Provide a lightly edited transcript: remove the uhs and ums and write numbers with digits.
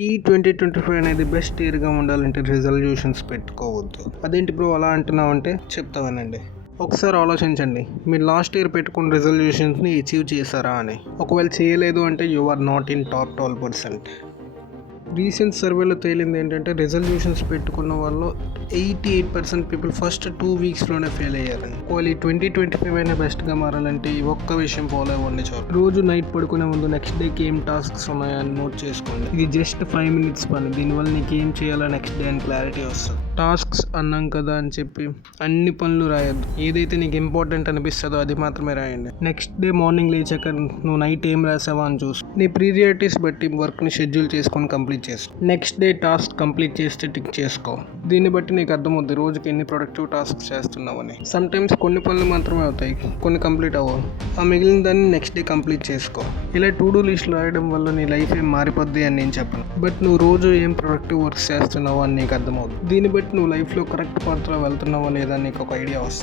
ఈ 2025 అనేది బెస్ట్ ఇయర్గా ఉండాలంటే రిజల్యూషన్స్ పెట్టుకోవద్దు. అదేంటి బ్రో అలా అంటున్నావు అంటే చెప్తా వినండి. ఒకసారి ఆలోచించండి, మీరు లాస్ట్ ఇయర్ పెట్టుకున్న రిజల్యూషన్స్ని అచీవ్ చేశారా అని. ఒకవేళ చేయలేదు అంటే you are not in top 12%. Recent సర్వేలో తేలింది ఏంటంటే రిజల్యూషన్స్ పెట్టుకున్న వాళ్ళు 88% పీపుల్ ఫస్ట్ 2 వీక్స్లోనే ఫెయిల్ అయ్యారని. ఒకవేళ ఈ 2025 అయినా బెస్ట్గా మారాలంటే ఈ ఒక్క విషయం ఫాలో అవ్వండి చాలు. రోజు నైట్ పడుకునే ముందు నెక్స్ట్ డేకి ఏం టాస్క్స్ ఉన్నాయని నోట్ చేసుకోండి. ఇది జస్ట్ 5 minutes పని, దీనివల్ల నీకు ఏం చేయాలో నెక్స్ట్ డే అని క్లారిటీ వస్తుంది. టాస్క్స్ అన్నాం కదా అని చెప్పి అన్ని పనులు రాయొద్దు. ఏదైతే నీకు ఇంపార్టెంట్ అనిపిస్తుందో అది మాత్రమే రాయండి. నెక్స్ట్ డే మార్నింగ్ లేచాక నువ్వు నైట్ ఏం రాసావా అని చూసు. నీ ప్రియారిటీస్ బట్టి వర్క్ని షెడ్యూల్ చేసుకొని కంప్లీట్ చేసుకో. నెక్స్ట్ డే టాస్క్ కంప్లీట్ చేస్తే టిక్ చేసుకో. దీన్ని బట్టి నీకు అర్థమవుతుంది రోజుకి ఎన్ని ప్రొడక్టివ్ టాస్క్స్ చేస్తున్నావని. సమ్ టైమ్స్ కొన్ని పనులు మాత్రమే అవుతాయి, కొన్ని కంప్లీట్ అవ్వవు. ఆ మిగిలిన దాన్ని నెక్స్ట్ డే కంప్లీట్ చేసుకో. ఇలా టు డూ లిస్టులు రాయడం వల్ల నీ లైఫ్ ఏం మారిపోద్ది అని నేను చెప్పను, బట్ నువ్వు రోజు ఏం ప్రొడక్టివ్ వర్క్స్ చేస్తున్నావు అని నీకు అర్థమవుతుంది. దీన్ని బట్టి నువ్వు లైఫ్లో కరెక్ట్ పాత్రలో వెళ్తున్నావా లేదా నీకు ఒక ఐడియా వస్తుంది.